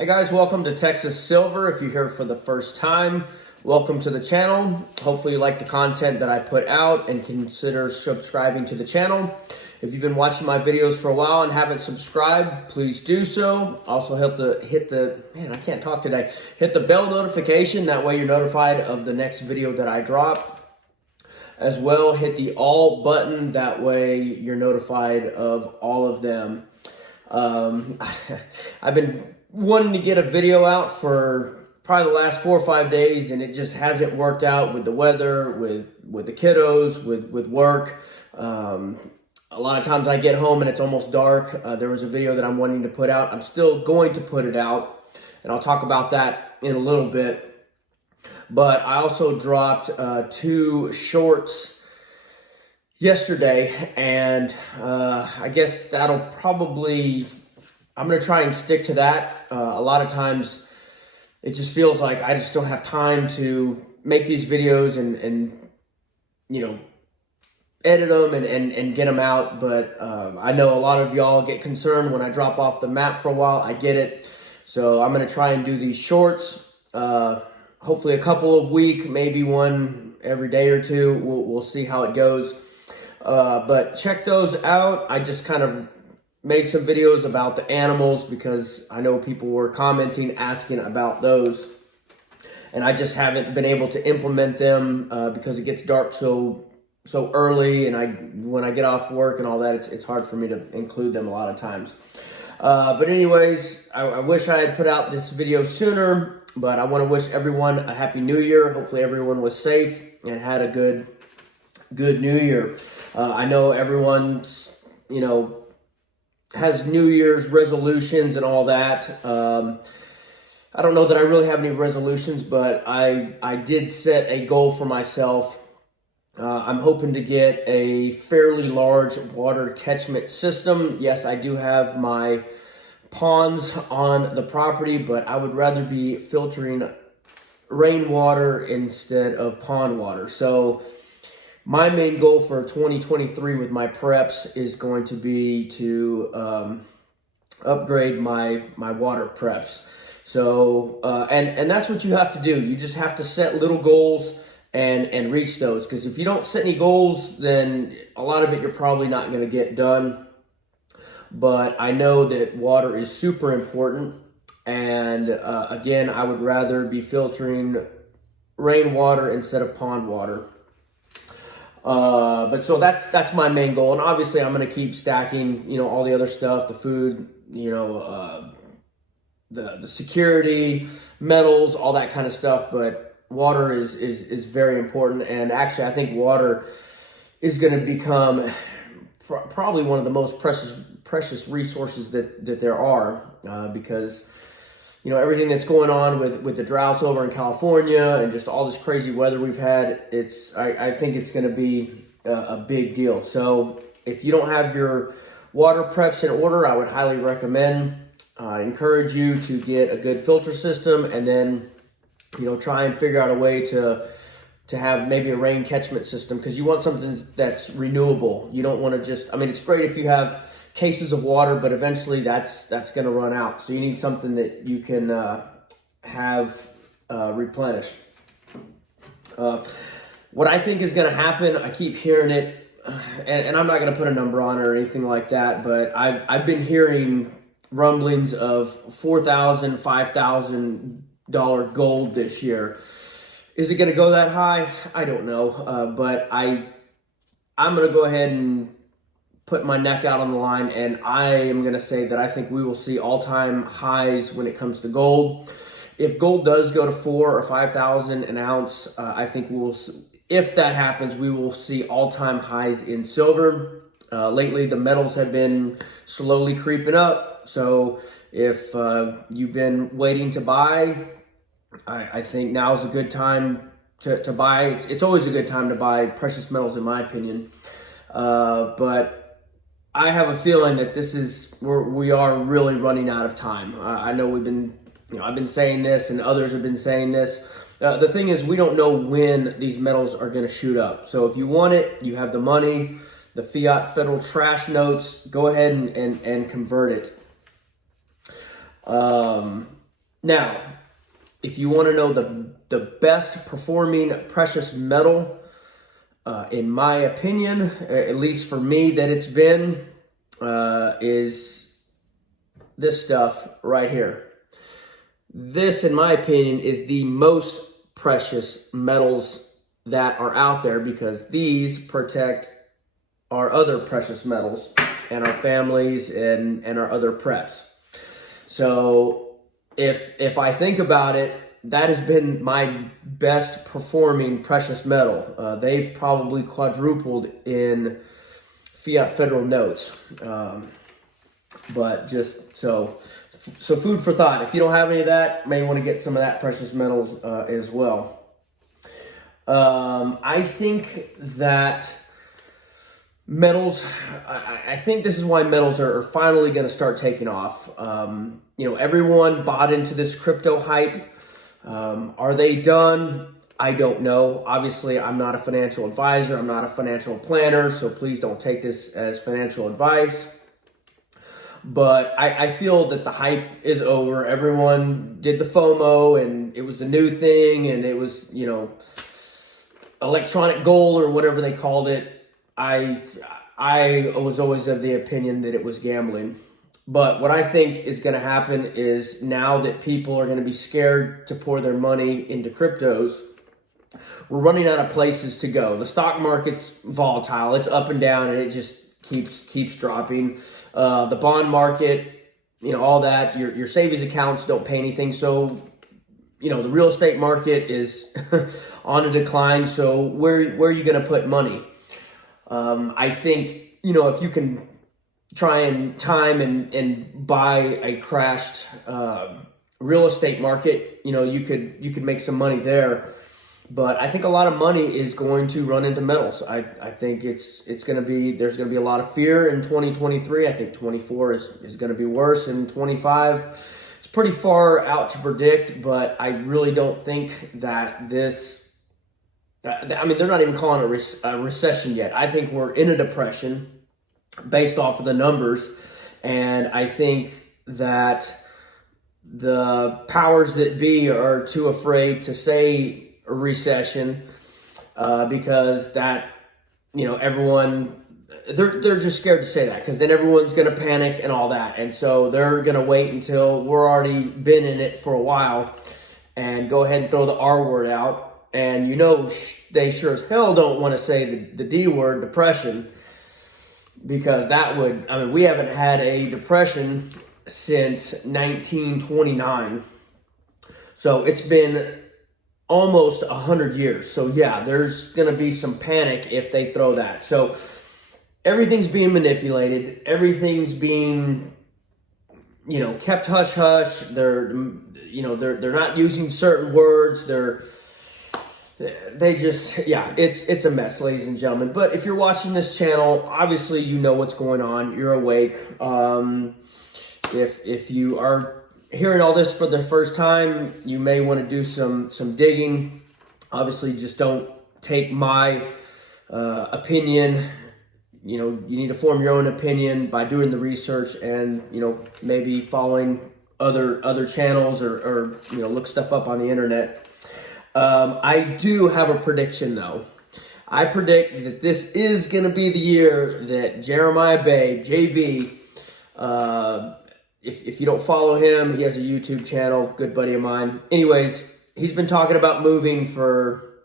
Hey guys, welcome to Texas Silver. If you're here for the first time, welcome to the channel. Hopefully you like the content that I put out and consider subscribing to the channel. If you've been watching my videos for a while and haven't subscribed, please do so. Also hit the bell notification. That way you're notified of the next video that I drop. As well, hit the all button. That way you're notified of all of them. I've been wanting to get a video out for probably the last 4 or 5 days, and it just hasn't worked out with the weather, with the kiddos, with work. A lot of times I get home and it's almost dark. There was a video that I'm wanting to put out. I'm still going to put it out, and I'll talk about that in a little bit. But I also dropped 2 shorts yesterday, and I guess that'll probably, I'm going to try and stick to that. A lot of times it just feels like I just don't have time to make these videos and you know, edit them and get them out. But I know a lot of y'all get concerned when I drop off the map for a while. I get it. So I'm going to try and do these shorts. Hopefully a couple a week, maybe one every day or two. We'll see how it goes. But check those out. I just kind of made some videos about the animals because I know people were commenting, asking about those. And I just haven't been able to implement them because it gets dark so early, and when I get off work and all that, it's hard for me to include them a lot of times. But anyways, I wish I had put out this video sooner, but I want to wish everyone a happy new year. Hopefully everyone was safe and had a good new year. I know everyone's, has New Year's resolutions and all that. I don't know that I really have any resolutions, but I did set a goal for myself. I'm hoping to get a fairly large water catchment system. Yes, I do have my ponds on the property, but I would rather be filtering rainwater instead of pond water. So my main goal for 2023 with my preps is going to be to upgrade my water preps. So, and that's what you have to do. You just have to set little goals and reach those. Because if you don't set any goals, then a lot of it you're probably not going to get done. But I know that water is super important. And again, I would rather be filtering rainwater instead of pond water. But so that's my main goal. And obviously I'm going to keep stacking, all the other stuff, the food, the security, metals, all that kind of stuff. But water is very important. And actually I think water is going to become probably one of the most precious resources that there are, because everything that's going on with the droughts over in California and just all this crazy weather we've had, I think it's going to be a big deal. So if you don't have your water preps in order, I would highly recommend, encourage you to get a good filter system, and then, try and figure out a way to have maybe a rain catchment system, because you want something that's renewable. You don't want to just, it's great if you have cases of water, but eventually that's going to run out. So you need something that you can have replenished. What I think is going to happen, I keep hearing it, and I'm not going to put a number on it or anything like that, but I've been hearing rumblings of $4,000, $5,000 gold this year. Is it going to go that high? I don't know, but I'm going to go ahead and put my neck out on the line, and I am going to say that I think we will see all-time highs when it comes to gold. If gold does go to 4,000 or 5,000 an ounce, I think if that happens, we will see all-time highs in silver. Lately, the metals have been slowly creeping up, so if you've been waiting to buy, I think now is a good time to buy. It's always a good time to buy precious metals, in my opinion. But I have a feeling that we are really running out of time. I know I've been saying this, and others have been saying this. The thing is, we don't know when these metals are going to shoot up. So if you want it, you have the money, the fiat federal trash notes, go ahead and convert it. Now, if you want to know the best performing precious metal, in my opinion, at least for me, that it's been, is this stuff right here. This, in my opinion, is the most precious metals that are out there, because these protect our other precious metals and our families and our other preps. So if I think about it, that has been my best performing precious metal. They've probably quadrupled in fiat federal notes. But just so food for thought. If you don't have any of that, may want to get some of that precious metal as well. I think that metals, I think this is why metals are finally going to start taking off. Everyone bought into this crypto hype. Are they done? I don't know. Obviously, I'm not a financial advisor. I'm not a financial planner, so please don't take this as financial advice. But I feel that the hype is over. Everyone did the FOMO, and it was the new thing, and it was, electronic gold or whatever they called it. I was always of the opinion that it was gambling. But what I think is going to happen is, now that people are going to be scared to pour their money into cryptos, we're running out of places to go. The stock market's volatile. It's up and down, and it just keeps dropping. The bond market, all that, your savings accounts don't pay anything. So, the real estate market is on a decline. So where are you going to put money? I think, if you can try and time and buy a crashed real estate market, you could make some money there. But I think a lot of money is going to run into metals. I think there's going to be a lot of fear in 2023. I think 24 is going to be worse, and 25 it's pretty far out to predict, but I really don't think that this, they're not even calling it a recession yet. I think we're in a depression based off of the numbers, and I think that the powers that be are too afraid to say a recession, because that, everyone, they're just scared to say that, because then everyone's going to panic and all that, and so they're going to wait until we're already been in it for a while and go ahead and throw the R word out. And they sure as hell don't want to say the D word, depression, because that would, we haven't had a depression since 1929. So it's been almost 100 years. So yeah, there's going to be some panic if they throw that. So everything's being manipulated. Everything's being, kept hush hush. They're not using certain words. It's a mess, ladies and gentlemen. But if you're watching this channel, obviously you know what's going on. You're awake. If you are hearing all this for the first time, you may want to do some digging. Obviously, just don't take my opinion. You need to form your own opinion by doing the research, and maybe following other channels, or look stuff up on the internet. I do have a prediction, though. I predict that this is going to be the year that Jeremiah Babe, JB, if you don't follow him, he has a YouTube channel, good buddy of mine. Anyways, he's been talking about moving for,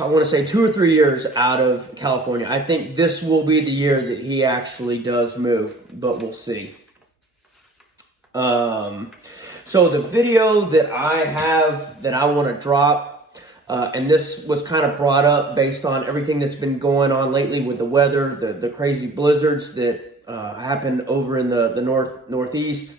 I want to say 2 or 3 years out of California. I think this will be the year that he actually does move, but we'll see. So the video that I have that I want to drop, and this was kind of brought up based on everything that's been going on lately with the weather, the crazy blizzards that happened over in the northeast,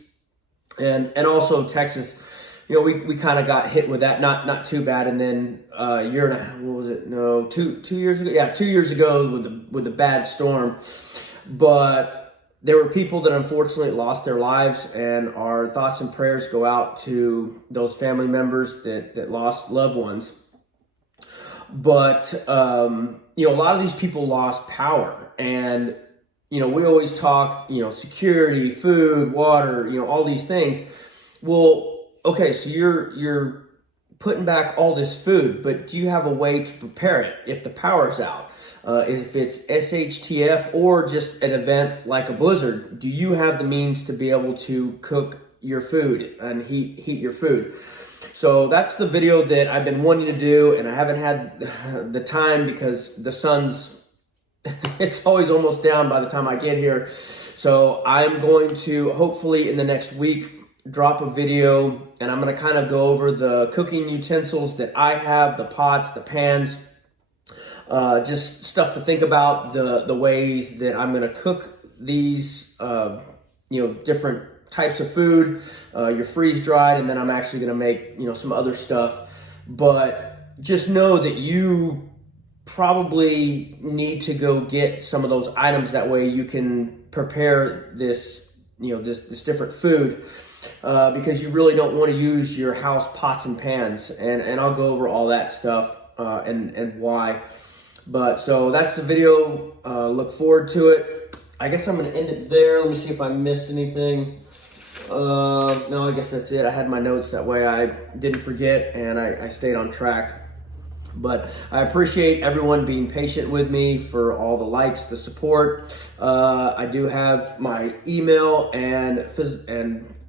and also Texas. We kind of got hit with that, not too bad, and then a year and a half, what was it? No, 2 years ago. Yeah, 2 years ago with the bad storm. But there were people that unfortunately lost their lives, and our thoughts and prayers go out to those family members that lost loved ones. But a lot of these people lost power, and we always talk, security, food, water, all these things. Well, okay, so you're putting back all this food, but do you have a way to prepare it if the power's out? If it's SHTF or just an event like a blizzard, do you have the means to be able to cook your food and heat your food? So that's the video that I've been wanting to do, and I haven't had the time because the sun's it's always almost down by the time I get here. So I'm going to hopefully in the next week drop a video, and I'm going to kind of go over the cooking utensils that I have, the pots, the pans, just stuff to think about, the ways that I'm going to cook these, different types of food. You're freeze dried, and then I'm actually going to make, some other stuff. But just know that you probably need to go get some of those items. That way you can prepare this, this different food. Because you really don't want to use your house pots and pans, and I'll go over all that stuff and why. But so that's the video. Look forward to it. I guess I'm going to end it there. Let me see if I missed anything. No, I guess that's it. I had my notes, that way I didn't forget and I stayed on track. But I appreciate everyone being patient with me, for all the likes, the support. I do have my email and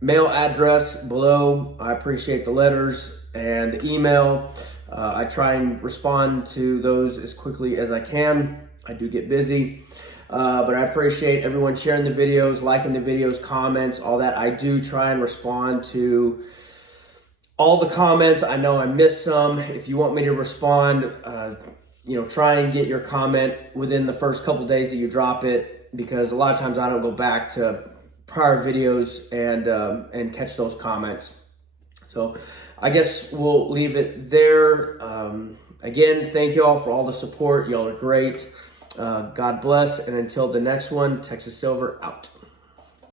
mail address below. I appreciate the letters and the email. I try and respond to those as quickly as I can. I do get busy. But I appreciate everyone sharing the videos, liking the videos, comments, all that. I do try and respond to all the comments. I know I missed some. If you want me to respond, try and get your comment within the first couple days that you drop it, because a lot of times I don't go back to prior videos and catch those comments. So I guess we'll leave it there. Again, thank you all for all the support. Y'all are great. God bless. And until the next one, Texas Silver out.